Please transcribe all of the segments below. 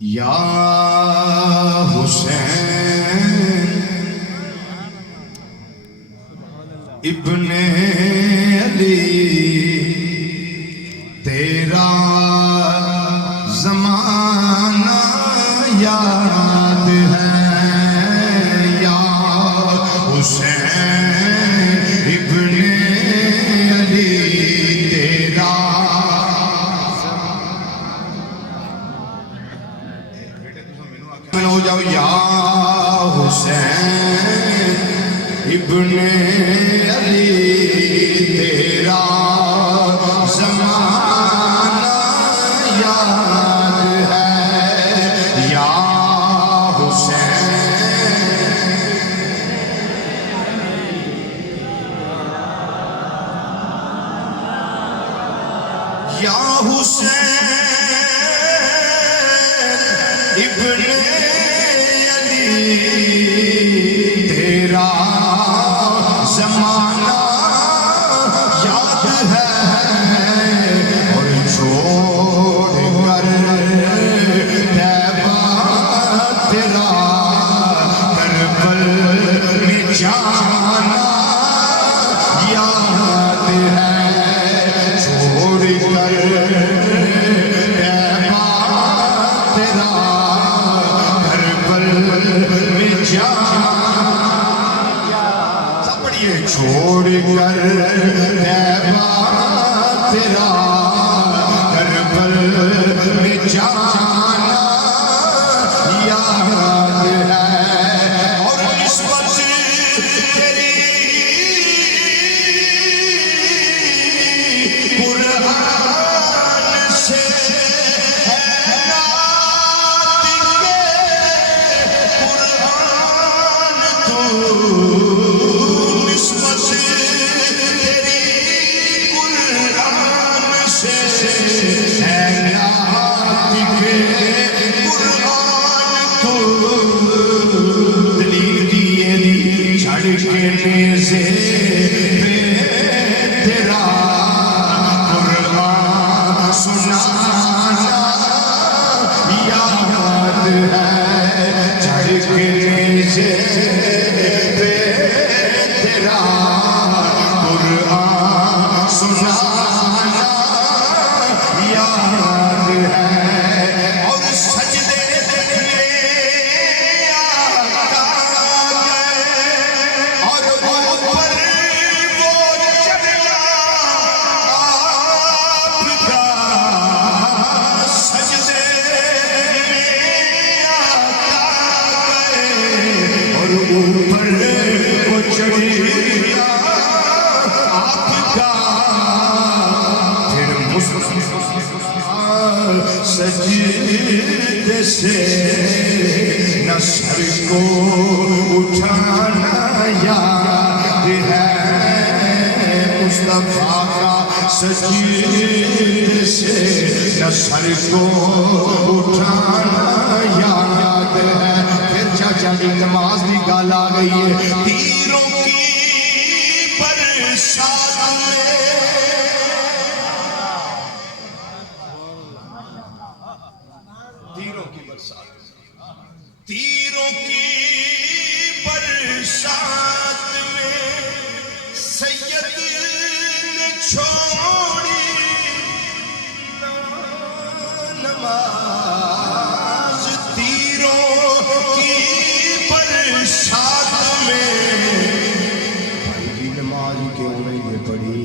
یا حسین ابن علی تیرا زمانہ یاد ہے یا حسین ابن علی تیرا ہو جاؤ یا حسین ابن علی تیرا زمانہ یاد ہے یا حسین یا حسین ابن تیرا زمانہ یاد ہے اور چھوڑ کر طیبہ تیرا کربل میں جانا یاد ہے چھوڑ کر طیبہ تیرا چھوڑ کر طیبہ تیرا کربل میں جانا یاد ہے اور اس وقت تیری قرآن سے ہے نعت کے قرآن تو سے تیرا قرآن سنانا یاد ہے چڑھنے سے تیرا قرآن سنانا یاد ہے اور سجدے اوپر کو چڑھیا آپ کا پھر مسلمان سجدے سے نہ سر کو اٹھانا یاد ہے مصطفیٰ کا سجدے سے نہ سر کو اٹھانا یاد ہے چاچا کی نماز کی گل آ گئی ہے تیروں کی برسات میں تیروں کی برسات تیروں کی برسات میں سید نے چھوڑی نماز تیروں ساتھ میں بھائی نماز کیوں نہیں ہے پڑھی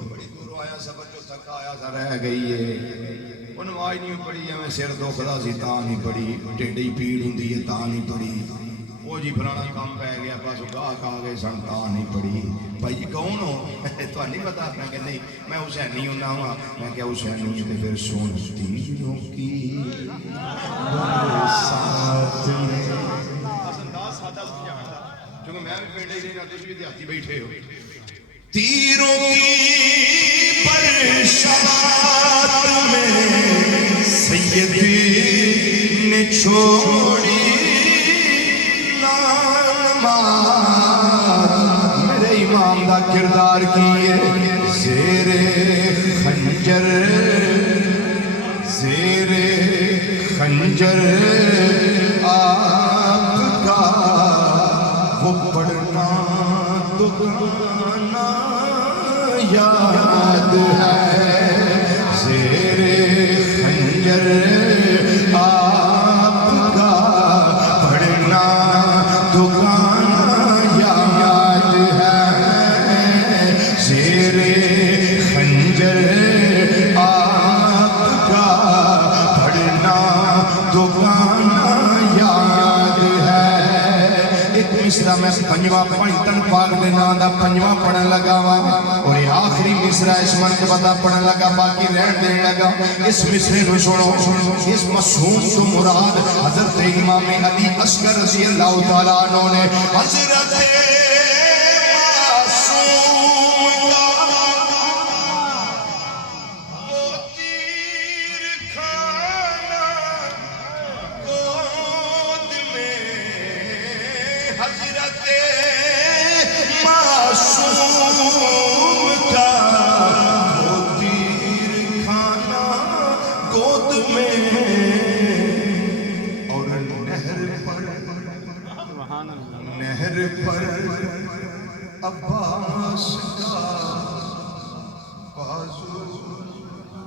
بڑی دور آیا سفر جو تھکا آیا سا رہ گئی ہے وہ نماز نہیں پڑھی ہے میں سر دکھدا سی تاں نہیں پڑھی ٹیڈی پیڑ ہوندی ہے تاں نہیں پڑھی وہ جی فلانا کام پہ گیا بس گاہک آ گئے سن تاں نہیں پڑھی بھائی جی کون ہو تو نہیں پتا میں کہ نہیں میں حسینی ہوں ہوں میں کیا حسینی ہوں تو پھر سن تیروں کی برسات میں تیروں کی برسات میں سید نے چھوڑی میرے امام دا کردار کیے زیر خنجر زیر خنجر آپ کا وہ پڑھنا دکھانا یاد ہے زیر خنجر آپ کا پڑھنا دکھانا یاد ہے زیر خنجر آپ کا پڑھنا دکھانا یاد ہے ایک مصرع میں پنجواں پنجتن پاک دے نام دا پنجواں پڑھن لگا اور یہ آخری مصرع اس منقبتہ پڑھن لگا باقی رہن دین لگا اس مصرع نو سنو اس معصوم تو مراد حضرت امام علی اصغر رضی اللہ تعالیٰ عنہ نے حضرت نہر پر عباس کا بازو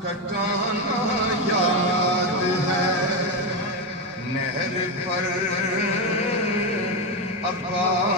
کٹانا یاد ہے نہر پر عباس